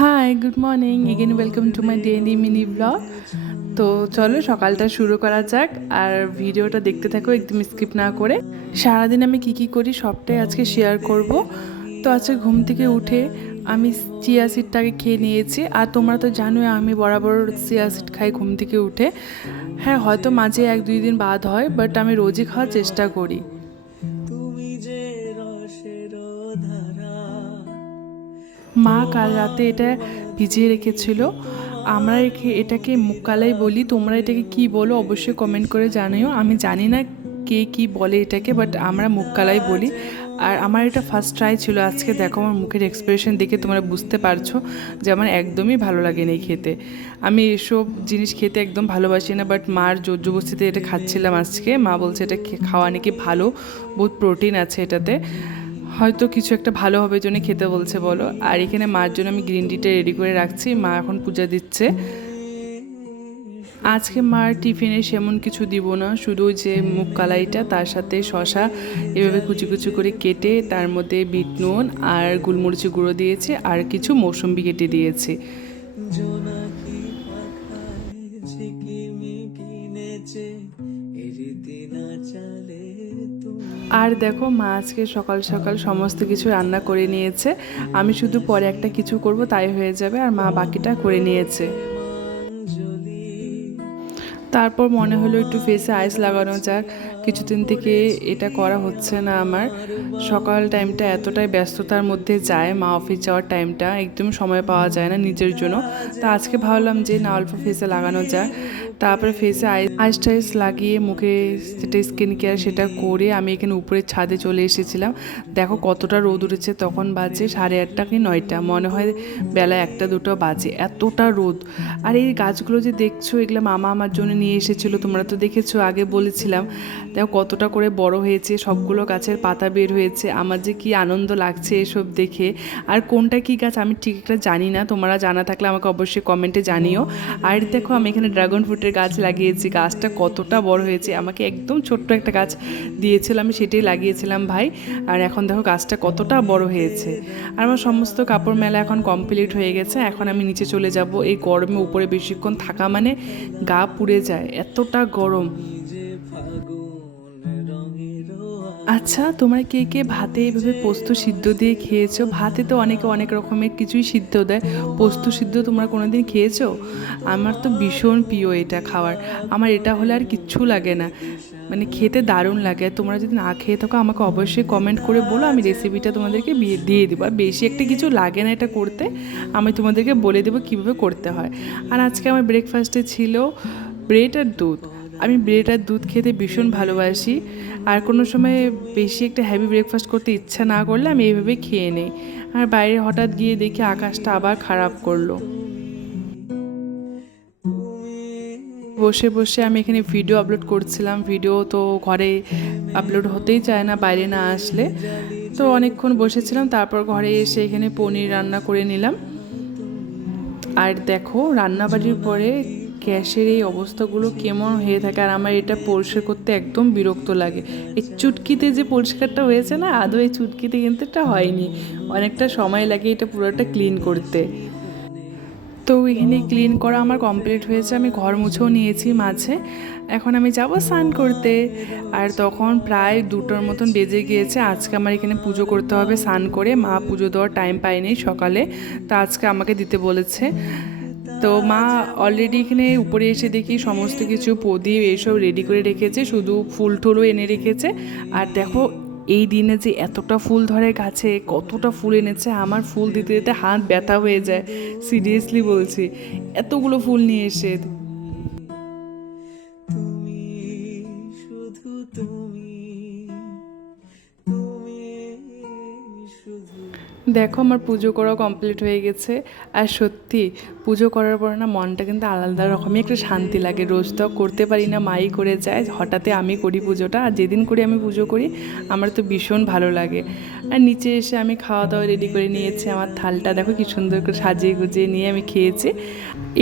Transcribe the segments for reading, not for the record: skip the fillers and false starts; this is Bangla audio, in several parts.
High, good morning again, welcome to my daily mini blog. তো চলো সকালটা শুরু করা যাক, আর ভিডিওটা দেখতে থাকো একদম স্কিপ না করে। সারাদিন আমি কি করি সবটাই আজকে শেয়ার করব। তো আজকে ঘুম থেকে উঠে আমি চিয়া সিডটাকে খেয়ে নিয়েছি, আর তোমরা তো জানোই আমি বরাবর চিয়া সিড খাই ঘুম থেকে উঠে। হ্যাঁ, হয়তো মাঝে 1-2 দিন বাদ হয়, বাট আমি রোজই খাওয়ার চেষ্টা করি। মা কাল রাতে এটা ভিজিয়ে রেখেছিল। আমরা এটাকে মুক্কালাই বলি, তোমরা এটাকে কি বলো অবশ্যই কমেন্ট করে জানিও। আমি জানি না কে কি বলে এটাকে, বাট আমরা মুক্কালাই বলি। আর আমার এটা ফার্স্ট ট্রাই ছিল আজকে। দেখো আমার মুখের এক্সপ্রেশন দেখে তোমরা বুঝতে পারছো যে আমার একদমই ভালো লাগেনি খেতে। আমি এসব জিনিস খেতে একদম ভালোবাসি না, বাট মার জোর জবরদস্তিতে এটা খাচ্ছিলাম আজকে। মা বলছে এটা খাওয়া নাকি ভালো, বহুত প্রোটিন আছে এটাতে, হয়তো কিছু একটা ভালো হবে জন্য খেতে বলছে বলো। আর এখানে মার জন্য আমি গ্রিন টিটা রেডি করে রাখছি, মা এখন পূজা দিচ্ছে। আজকে মার টিফিনে সেমন কিছু দিব না, শুধু যে মুগ কালাইটা তার সাথে শশা এভাবে কুচি কুচি করে কেটে তার মধ্যে বিট নুন আর গোলমরিচ গুঁড়ো দিয়েছি, আর কিছু মৌসুম্বি কেটে দিয়েছি। আর দেখো মা আজকে সকাল সকাল সমস্ত কিছু রান্না করে নিয়েছে। আমি শুধু পরে একটা কিছু করব, তাই হয়ে যাবে, আর মা বাকিটা করে নিয়েছে। তারপর মনে হলো একটু ফেসে আইস লাগানো যাক, কিছুদিন থেকে এটা করা হচ্ছে না আমার। সকাল টাইমটা এতটাই ব্যস্ততার মধ্যে যায়, মা অফিস যাওয়ার টাইমটা একদম সময় পাওয়া যায় না নিজের জন্য। তা আজকে ভাবলাম যে না, অল্প ফেসে লাগানো যাক। তারপরে ফেসে আইস টাইস লাগিয়ে মুখে যেটা স্কিন কেয়ার সেটা করে আমি এখানে উপরে ছাদে চলে এসেছিলাম। দেখো কতটা রোদ উঠেছে, তখন বাজে 8:30 কি 9টা, মনে হয় বেলা 1-2 বাজে, এতটা রোদ। আর এই গাছগুলো যে দেখছো এগুলো মামা আমার জন্য নিয়ে এসেছিলো, তোমরা তো দেখেছো, আগে বলেছিলাম। দেখো কতটা করে বড় হয়েছে, সবগুলো গাছের পাতা বের হয়েছে। আমার যে কি আনন্দ লাগছে এসব দেখে। আর কোনটা কি গাছ আমি ঠিক একটা জানি না, তোমরা জানা থাকলে আমাকে অবশ্যই কমেন্টে জানিও। আর দেখো আমি এখানে ড্রাগন ফ্রুটের গাছ লাগিয়েছি, গাছটা কতটা বড় হয়েছে। আমাকে একদম ছোট্ট একটা গাছ দিয়েছিল, আমি সেটাই লাগিয়েছিলাম ভাই। আর এখন দেখো গাছটা কতটা বড় হয়েছে। আর আমার সমস্ত কাপড় মেলা এখন কমপ্লিট হয়ে গেছে, এখন আমি নিচে চলে যাব। এই গরমে উপরে বেশিক্ষণ থাকা মানে গা পুড়ে যায়, এতটা গরম। আচ্ছা, তোমরা কে কে ভাতে এইভাবে পোস্ত সিদ্ধ দিয়ে খেয়েছো? ভাতে তো অনেকে অনেক রকমের কিছুই সিদ্ধ দেয়, পোস্ত সিদ্ধ তোমরা কোনোদিন খেয়েছো? আমার তো ভীষণ প্রিয় এটা খাওয়ার। আমার এটা হলে আর কিচ্ছু লাগে না, মানে খেতে দারুণ লাগে। তোমরা যদি না খেয়ে থাকো আমাকে অবশ্যই কমেন্ট করে বলো, আমি রেসিপিটা তোমাদেরকে দিয়ে দেবো। আর বেশি একটা কিছু লাগে না এটা করতে, আমি তোমাদেরকে বলে দেবো কীভাবে করতে হয়। আর আজকে আমার ব্রেকফাস্টে ছিল ব্রেড আর দুধ। আমি ব্রেড আর দুধ খেতে ভীষণ ভালোবাসি। আর কোনো সময় বেশি একটা হেভি ব্রেকফাস্ট করতে ইচ্ছা না করলে আমি এইভাবে খেয়ে নিই। আর বাইরে হঠাৎ গিয়ে দেখি আকাশটা আবার খারাপ করলো। বসে বসে আমি এখানে ভিডিও আপলোড করছিলাম, ভিডিও তো ঘরে আপলোড হতেই চায় না বাইরে না আসলে। তো অনেকক্ষণ বসেছিলাম, তারপর ঘরে এসে এখানে পনির রান্না করে নিলাম। আর দেখো রান্নাবাড়ির পরে গ্যাসের এই অবস্থাগুলো কেমন হয়ে থাকে, আর আমার এটা পরিষ্কার করতে একদম বিরক্ত লাগে। এই চুটকিতে যে পরিষ্কারটা হয়েছে না, আদৌ এই চুটকিতে কিন্তু এটা হয়নি, অনেকটা সময় লাগে এটা পুরোটা ক্লিন করতে। তো এখানে ক্লিন করা আমার কমপ্লিট হয়েছে, আমি ঘর মুছেও নিয়েছি মাঝে। এখন আমি যাব স্নান করতে। আর তখন প্রায় 2টোর মতন বেজে গিয়েছে। আজকে আমার এখানে পুজো করতে হবে স্নান করে, মা পুজো দেওয়ার টাইম পায়নি সকালে, তা আজকে আমাকে দিতে বলেছে। তো মা অলরেডি এখানে উপরে এসে দেখি সমস্ত কিছু প্রদীপ এইসব রেডি করে রেখেছে, শুধু ফুল টুলও এনে রেখেছে। আর দেখো এই দিনে যে এতটা ফুল ধরে গাছে, কতটা ফুল এনেছে, আমার ফুল দিতে দিতে হাত ব্যথা হয়ে যায়, সিরিয়াসলি বলছি, এতগুলো ফুল নিয়ে এসে। দেখো আমার পুজো করা কমপ্লিট হয়ে গেছে। আর সত্যি পুজো করার পর না মনটা কিন্তু আলাদা রকমই একটা শান্তি লাগে। রোজ তো করতে পারি না, মাই করে যায়, হঠাৎ আমি করি পুজোটা। আর যেদিন করি আমি পুজো করি আমার তো ভীষণ ভালো লাগে। আর নিচে এসে আমি খাওয়া দাওয়া রেডি করে নিয়েছি, আমার থালটা দেখো কি সুন্দর করে সাজিয়ে গুজিয়ে নিয়ে আমি খেয়েছি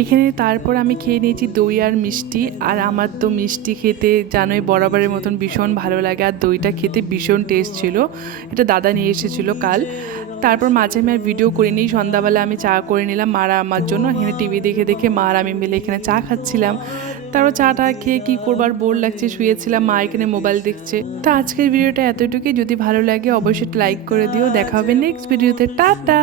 এখানে। তারপর আমি খেয়ে নিয়েছি দই আর মিষ্টি। আর আমার তো মিষ্টি খেতে জানোই বরাবরের মতন ভীষণ ভালো লাগে, আর দইটা খেতে ভীষণ টেস্ট ছিল। এটা দাদা নিয়ে এসেছিলো কাল। তারপর তারপর মাঝে আমি আর ভিডিও করিনি। সন্ধ্যাবেলা আমি চা করে নিলাম মারা আমার জন্য। এখানে টিভি দেখে দেখে মা আর আমি মিলে এখানে চা খাচ্ছিলাম। তারপর চাটা খেয়ে কী করবার, বোর লাগছে, শুয়েছিলাম। মা এখানে মোবাইল দেখছে। তো আজকের ভিডিওটা এতটুকুই। যদি ভালো লাগে অবশ্যই লাইক করে দিও। দেখা হবে নেক্সট ভিডিওতে। টাটা।